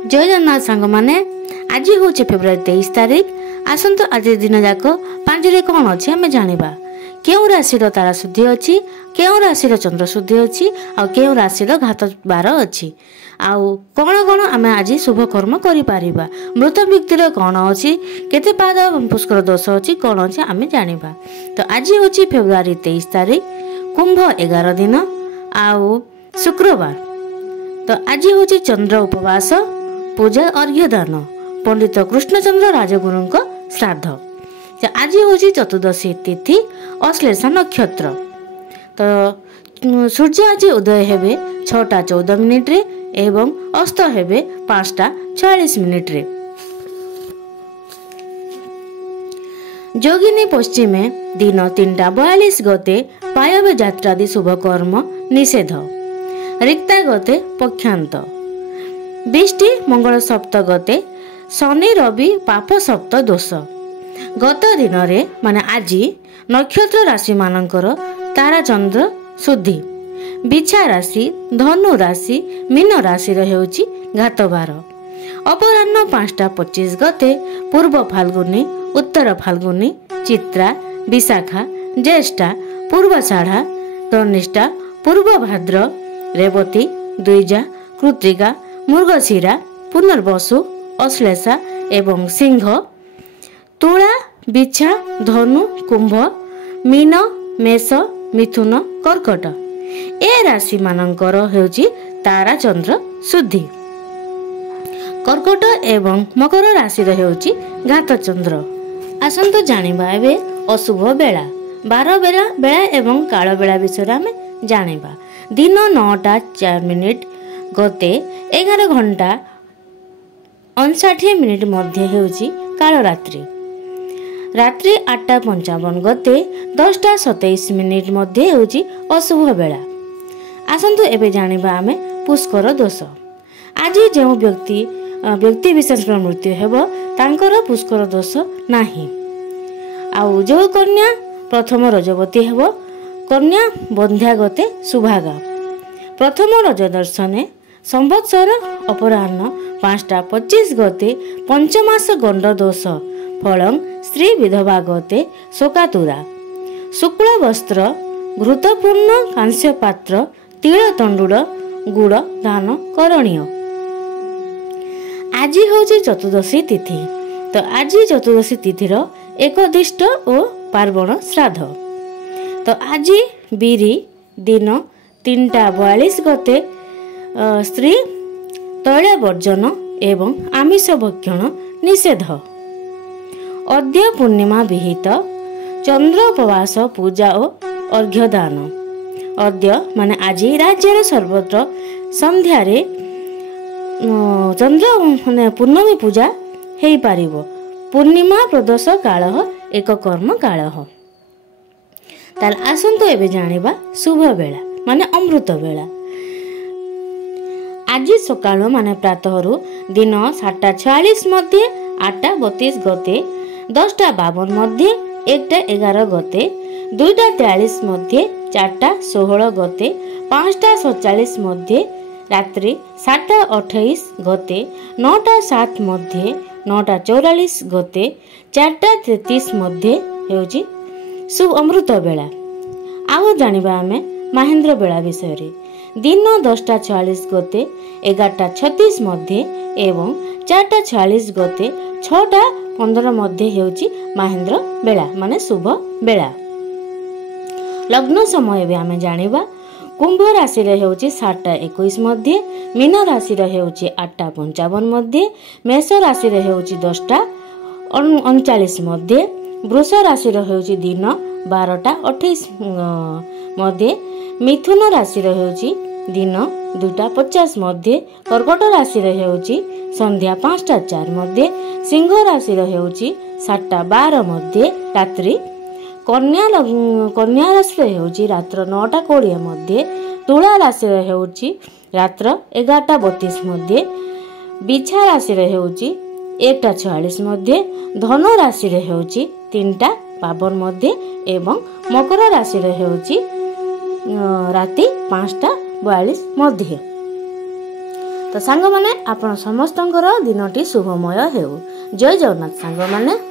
जय जगन्नाथ सांग मैंने आज हूँ फेब्रुआरी 23 तारीख। आसतु आज दिन जाक पांचरे कौन अच्छे आम जाना क्यों राशि तारा शुद्धि अच्छी, क्यों राशि चंद्र शुद्धि अच्छी, क्यों राशि घात बार अच्छी, आउ कौन कौन आम आज शुभ कर्म करें, मृत व्यक्तिर कौन अच्छी, केते पाद पुष्कर दोष अच्छी कौन अच्छे आम जाना। तो आज हूँ फेब्रुआरी 23 तारीख, कुंभ 11 दिन आउ शुक्रवार। तो आज हूँ चंद्र उपवास, पूजा अर्घ्य दान, पंडित कृष्णचंद्र राजगुरु श्राद्ध। तो आज हूँ चतुर्दशी तिथि, अश्लेषा नक्षत्र। तो सूर्य आज उदय हेबे 6:14 एवं अस्त हेबे 5:46। जोगिनी पश्चिमे दिन 3:42 गते पायवे यात्रादि शुभ कर्म निषेध। रिक्ता गते पक्षांत। बिष्टि मंगल सप्त गते शनि रवि पाप सप्त दोष। गत दिन माने आज नक्षत्र राशि मानकर तारा चंद्र शुद्धि। बिछा राशि, धनु राशि, मीन राशि हेउची घातबार। अपराह्न 5:25 गते पूर्व फाल्गुनी, उत्तर फाल्गुनी, चित्रा, विशाखा, ज्येष्ठा, पूर्वाषाढ़ा, धनिष्ठा, पूर्व भाद्र, रेवती, द्विजा, कृत्तिका, मृगशिरा, पुनर्वसु, अश्लेषा एवं सिंह, तुला, बिछा, धनु, कुंभ, मीन, मेष, मिथुन, कर्कट ए राशि मानकर हेउची तारा चंद्र शुद्धि। कर्कट एवं मकर राशि हेउची घात चंद्र। आसंतु जानिबा एबे अशुभ बेला, 12 बेला एवं काल बेला विषय आमे जानिबा। दिन 9:04 गते 11 घंटा 59 मध्य हेउची काल रात्रि। रात्रि 8:55 गते 10:27 मध्य हेउची अशुभ बेला। आसंतु एबे जानिबा आमे पुष्कर दोष। आज जो व्यक्ति विशेष मृत्यु हेबो तांकर पुष्कर दोष नाही। आउ जो कन्या प्रथम रजवती हेबो, कन्या बंध्या गते सुभागा। प्रथम रज दर्शने संवत्सर अपराह्न 5:25 गते पंचमास गंड दोष। फलं स्त्री विधवा गते शोकातुरा। शुक्ल वस्त्र, घृतपूर्ण कांस्य पात्र, तिल तंडुल, गुड़ दान करणीय। आज हूँ चतुर्दशी तिथि। तो आज चतुर्दशी तिथिर एकदिष्ट और पार्वण श्राद्ध। तो आज बीरी दिन 3:42 गते स्त्री तैल वर्जन एवं आमिष भक्षण निषेध। अद्य पूर्णिमा विहित चंद्र उपवास, पूजा और अर्घ्यदान। अद्य माने आज राज्यर सर्वत्र संध्यारे चंद्र माने पूर्णमी पूजा हेई पारिबो। पूर्णिमा प्रदोष काल एक कर्म काल। ताल आसंतु एबे जानिबा शुभ बेला माने अमृत बेला। आज सकाळ माने प्रातःरु दिन 7:46 मध्य 8:32 गते 10:52 मध्य 1:11 गते 2:43 मध्य 4:16 गते 5:47 मध्य रात्रि 7:28 गते 9:07 मध्य 9:44 गते 4:33 मध्य हेउची शुभ अमृत बेला। आउ जानिबा आमे महेंद्र बेला विषय रे। दिन 10:46 गते 11:36 मध्य एवं 4:46 गते 6:15 मध्य हेउची महेंद्र बेला माने शुभ बेला। लग्न समय भी आमे जानिबा। कुंभ राशि रे हेउची 7:21 मध्य, मीन राशि रे हेउची 8:55 मध्य, मेष राशि रे हेउची 10:39 मध्य, वृष राशि रे हेउची दिन 12:28 मध्य, मिथुन राशि रे हेउची दिन 2:50 मध्य, कर्कट राशि रे हेउची संध्या 5:04 मध्य, सिंह राशि रे हेउची 7:12 मध्य रात्रि, कन्या राशि रे हेउची रात्र 9:20 मध्य, तुला राशि रे हेउची रात्र 11:32 मध्य, बिछा राशि रे हेउची 1:46 मध्य, धनु राशि रे हेउची 3:52 मध्य एवं मकर राशि रे हेउची राति 5:42 मध्य। तो सांग माने आपण समस्तंकर दिनटी शुभमय हेउ। जय जगन्नाथ सांग माने।